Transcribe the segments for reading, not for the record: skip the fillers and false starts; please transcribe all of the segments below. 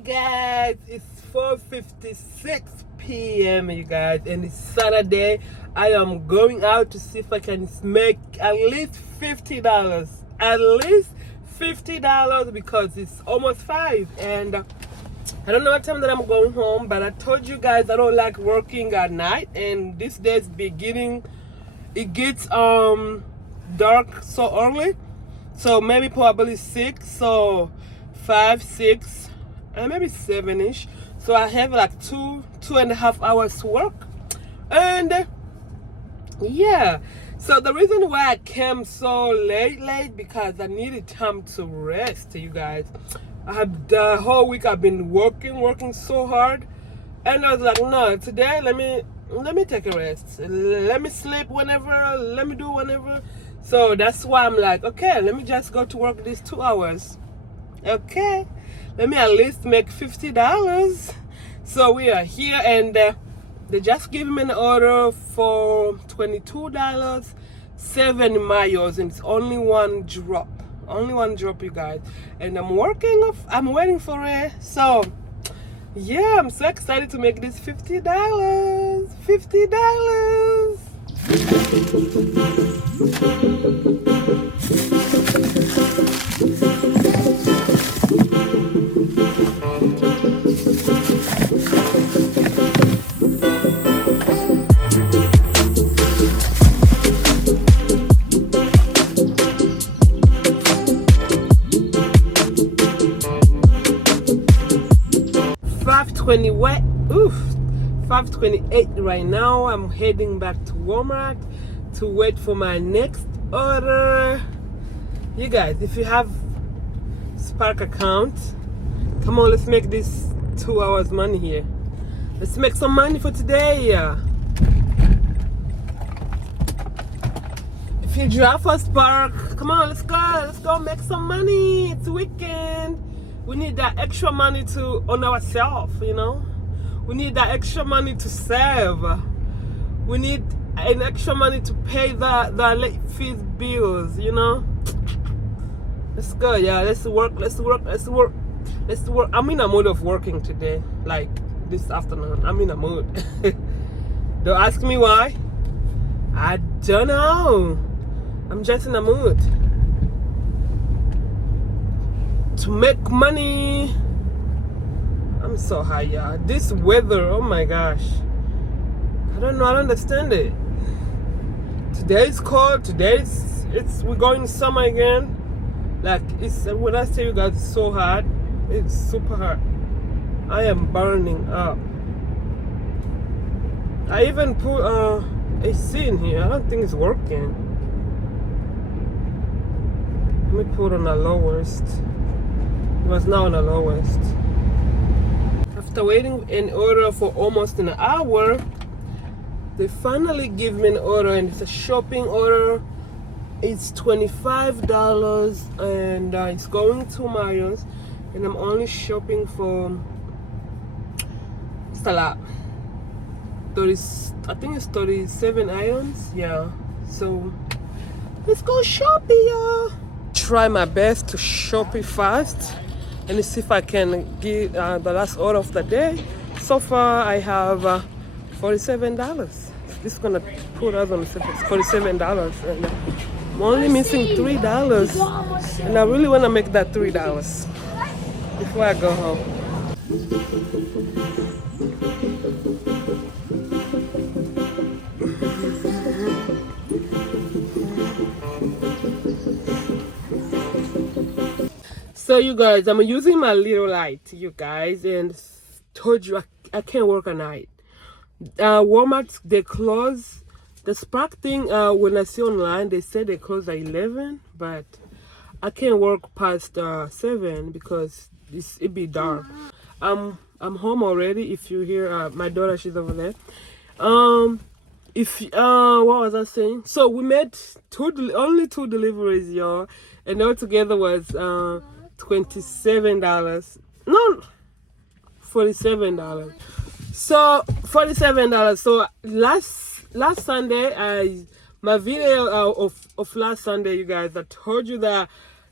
guys, it's 4:56 p.m. you guys, and it's Saturday. I am going out to see if I can make at least $50. At least $50 because it's almost 5 and I don't know what time that I'm going home, but I told you guys I don't like working at night, and this day's beginning, it gets dark so early, so maybe probably 6, so 5, 6, and maybe 7ish. So I have like 2.5 hours to work, and yeah. So the reason why I came so late because I needed time to rest, you guys. I have the whole week I've been working so hard, and I was like, no, today let me take a rest. Let me sleep whenever, let me do whenever. So that's why I'm like, okay, let me just go to work these 2 hours. Okay, let me at least make $50. So we are here, and they just gave me an order for $22, 7 miles, and it's only one drop, you guys. And I'm waiting for it. So yeah, I'm so excited to make this $50. What? Oof, 5:28 right now. I'm heading back to Walmart to wait for my next order. You guys, if you have Spark account, come on, let's make this 2 hours money here. Let's make some money for today. If you drive for Spark, come on, let's go make some money. It's weekend. We need that extra money to on ourselves, you know. We need that extra money to save. We need an extra money to pay the late fees bills, you know. Let's go, yeah. Let's work. I'm in a mood of working today, like this afternoon. I'm in a mood. Don't ask me why. I don't know. I'm just in a mood to make money. I'm so high, yeah. This weather, oh my gosh. I don't understand it. Today's cold. We're going summer again. Like, it's, when I tell you guys it's so hot, it's super hot. I am burning up. I even put AC in here. I don't think it's working. Let me put on the lowest. It was now on the lowest. After waiting an order for almost an hour, they finally give me an order, and it's a shopping order. It's $25, and it's going 2 miles, and I'm only shopping for, it's a lot. I think it's 37 items. Yeah. So let's go shopping, y'all. Try my best to shop it fast and see if I can get the last order of the day. So far I have $47. This is gonna put us on $47, and I'm only missing $3, and I really want to make that $3 before I go home. So you guys, I'm using my little light, you guys, and told you I can't work at night. Walmart, they close. The Spark thing, when I see online, they said they close at 11, but I can't work past 7 because it be dark. I'm home already. If you hear my daughter, she's over there. What was I saying? So we made only 2 deliveries, y'all, and altogether was $27. No, $47. So $47. So last Sunday, my video of last Sunday, you guys, I told you that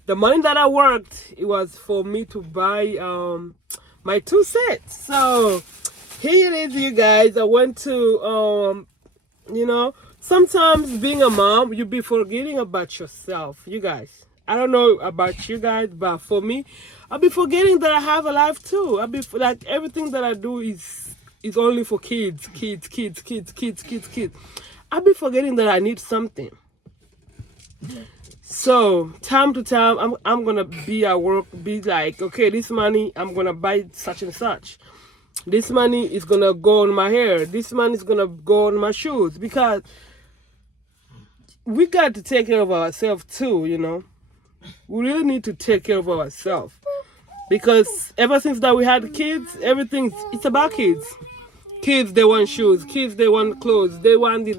the money that I worked, it was for me to buy my 2 cents. So here it is, you guys. I went to you know, sometimes being a mom, you be forgetting about yourself, you guys. I don't know about you guys, but for me, I'll be forgetting that I have a life too. I'll be like, everything that I do is only for kids. I'll be forgetting that I need something. So time to time, I'm gonna be at work, be like, okay, this money I'm gonna buy such and such. This money is gonna go on my hair. This money is gonna go on my shoes, because we got to take care of ourselves too, you know. We really need to take care of ourselves, because ever since that we had kids, it's about kids. Kids, they want shoes. Kids, they want clothes. They want this.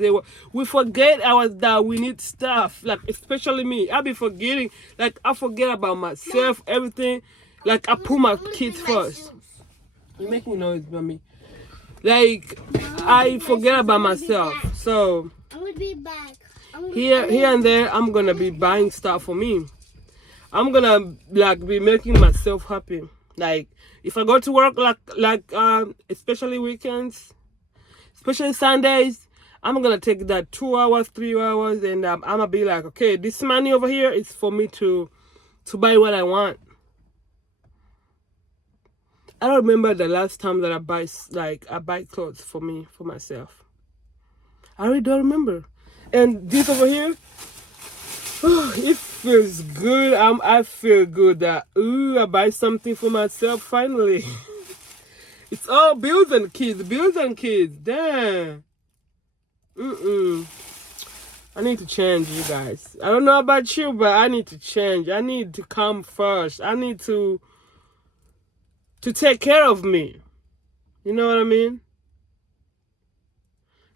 We forget that we need stuff. Like, especially me, I be forgetting. Like, I forget about myself, everything. Like, I put my kids first. You're making noise, mommy. Like, I forget about myself. So I'm gonna be back. Here and there, I'm gonna be buying stuff for me. I'm gonna like be making myself happy. Like, if I go to work, especially weekends, especially Sundays, I'm gonna take that 2 hours, 3 hours, and I'm gonna be like, okay, this money over here is for me to buy what I want. I don't remember the last time that I buy clothes for myself. I really don't remember. And this over here, it feels good. I feel good that I buy something for myself finally. It's all bills and kids. Damn. I need to change, you guys. I don't know about you, but I need to change. I need to come first. I need to take care of me. You know what I mean?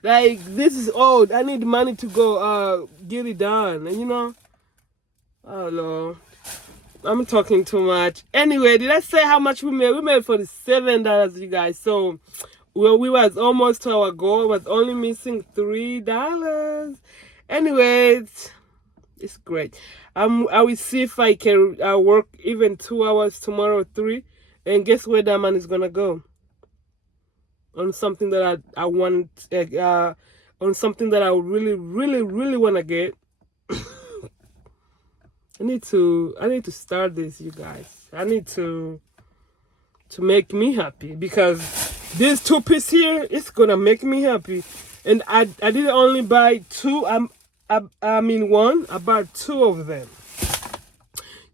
Like, this is old. I need money to go get it done. And you know? Oh, Lord. I'm talking too much. Anyway, did I say how much we made? We made $47, you guys. So, well, we was almost to our goal. Was only missing $3. Anyways, it's great. I will see if I can work even 2 hours tomorrow, 3. And guess where that money is going to go? On something that I want, on something that I really, really, really want to get. I need to start this, you guys. I need to make me happy, because this 2-piece here, it's gonna make me happy. And I didn't only buy 2. I mean 1. I bought 2 of them.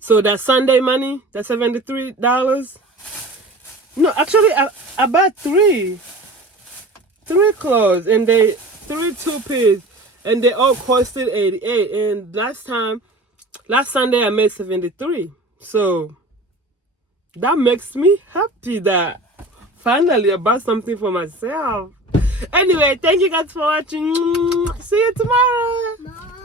So that Sunday money, that $73. No, actually, I bought 3 clothes, and 3 2-piece, and they all costed $88. And last Sunday I made $73. So that makes me happy that finally I bought something for myself. Anyway, thank you guys for watching. See you tomorrow. Bye.